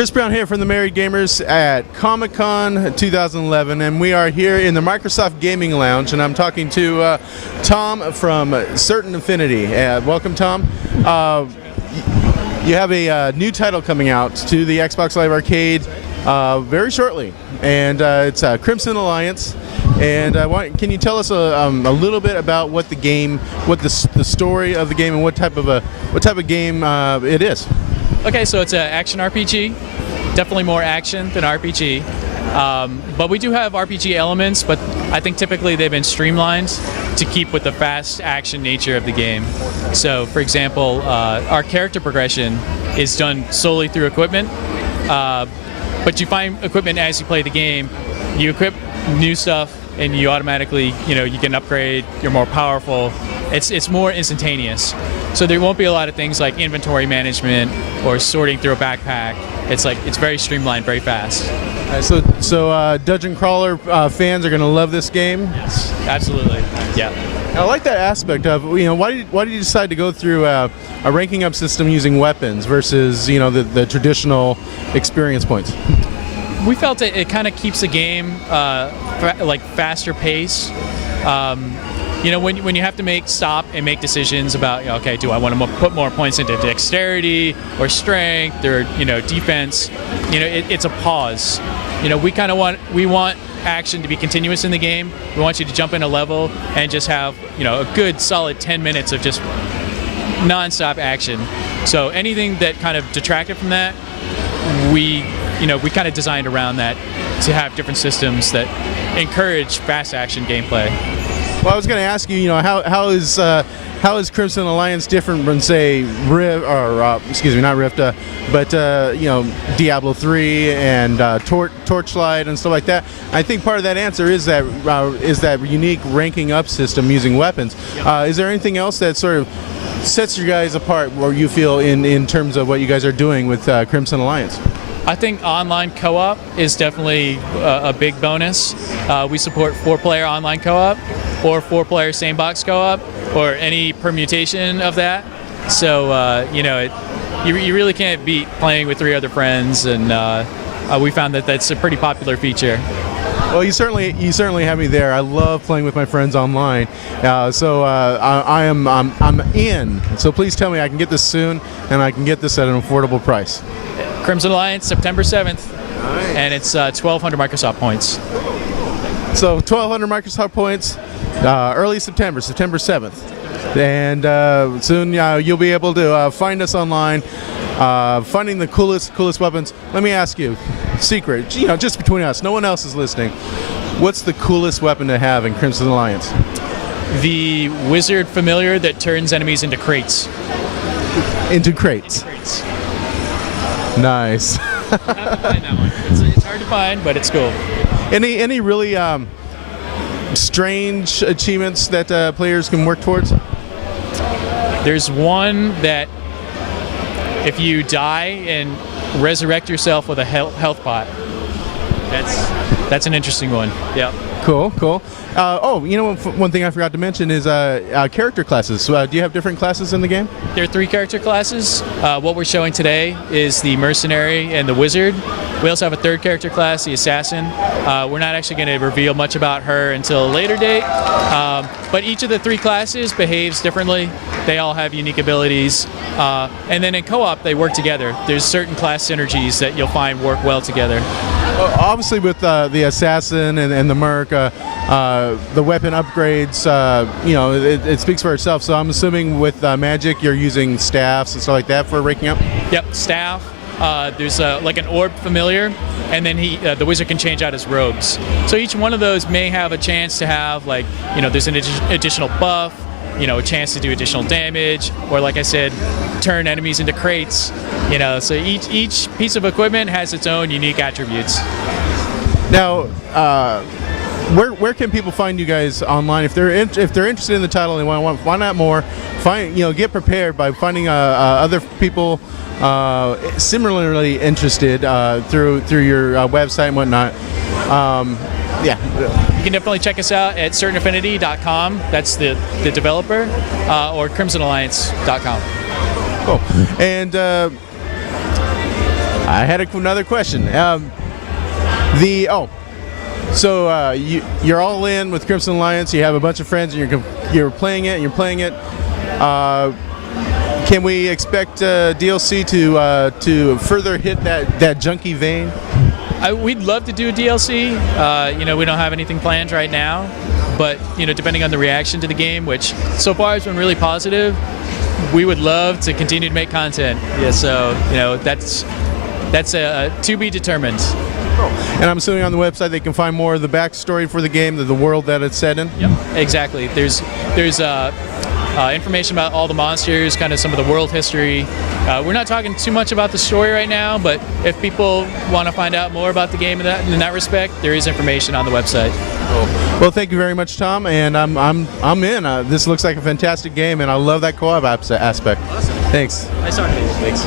Chris Brown here from the Married Gamers at Comic-Con 2011, and we are here in the Microsoft Gaming Lounge, and I'm talking to Tom from Certain Affinity. Welcome, Tom. You have a new title coming out to the Xbox Live Arcade very shortly, and it's Crimson Alliance. And can you tell us a little bit about what the game, what the story of the game, and what type of game it is? Okay, so it's an action RPG, definitely more action than RPG, but we do have RPG elements, but I think typically they've been streamlined to keep with the fast action nature of the game. So for example, our character progression is done solely through equipment, but you find equipment as you play the game. You equip new stuff and you automatically, you can upgrade, you're more powerful. It's more instantaneous. So there won't be a lot of things like inventory management or sorting through a backpack. It's very streamlined, very fast. So Dungeon Crawler fans are going to love this game? Yes, absolutely. Yeah. I like that aspect of, why did you decide to go through a ranking up system using weapons versus, the traditional experience points? We felt it kind of keeps the game faster paced. When you have to stop and make decisions about, okay, do I want to put more points into dexterity or strength or defense? It's a pause. We want action to be continuous in the game. We want you to jump in a level and just have a good solid 10 minutes of just non-stop action. So anything that kind of detracted from that, we kind of designed around that to have different systems that encourage fast action gameplay. Well, I was going to ask you, how is Crimson Alliance different from, say, Rift, or not Rift, but Diablo 3 and Torchlight and stuff like that? I think part of that answer is that unique ranking up system using weapons. Is there anything else that sort of sets you guys apart, or you feel in terms of what you guys are doing with Crimson Alliance? I think online co-op is definitely a big bonus. We support 4-player online co-op or 4-player sandbox co-op or any permutation of that. So, you really can't beat playing with 3 other friends, and we found that that's a pretty popular feature. Well, you certainly have me there. I love playing with my friends online, so I'm in. So please tell me I can get this soon, and I can get this at an affordable price. Crimson Alliance, September 7th, and it's 1,200 Microsoft points. So 1,200 Microsoft points, early September 7th, and soon you'll be able to find us online, finding the coolest weapons. Let me ask you, secret, just between us, no one else is listening. What's the coolest weapon to have in Crimson Alliance? The wizard familiar that turns enemies into crates. Into crates. Nice. You have to find that one. It's hard to find, but it's cool. Any really strange achievements that players can work towards? There's one that if you die and resurrect yourself with a health pot, that's an interesting one. Yep. Cool. One thing I forgot to mention is character classes. So, do you have different classes in the game? There are 3 character classes. What we're showing today is the mercenary and the wizard. We also have a 3rd character class, the assassin. We're not actually going to reveal much about her until a later date. But each of the 3 classes behaves differently. They all have unique abilities. And then in co-op, they work together. There's certain class synergies that you'll find work well together. Obviously, with the assassin and the merc, the weapon upgrades, it speaks for itself. So I'm assuming with magic, you're using staffs and stuff like that for ranking up? Yep, staff. There's like an orb familiar, and then the wizard can change out his robes. So each one of those may have a chance to have, there's an additional buff, a chance to do additional damage, or like I said, turn enemies into crates. So each piece of equipment has its own unique attributes. Now, where can people find you guys online if they're interested in the title and they want to find out more? Get prepared by finding other people similarly interested through your website and whatnot. You can definitely check us out at certainaffinity.com. That's the developer, or crimsonalliance.com. Cool. And I had another question. You're all in with Crimson Alliance. You have a bunch of friends, and you're playing it. Can we expect DLC to further hit that junky vein? We'd love to do a DLC. We don't have anything planned right now, but depending on the reaction to the game, which so far has been really positive, we would love to continue to make content. Yeah, so that's to be determined. And I'm assuming on the website they can find more of the backstory for the game, the world that it's set in. Yep, exactly. There's information about all the monsters, kind of some of the world history. We're not talking too much about the story right now, but if people want to find out more about the game in that respect, there is information on the website. Well, thank you very much, Tom, and I'm in. This looks like a fantastic game, and I love that co-op aspect. Awesome. Thanks. Nice talking to you. Thanks.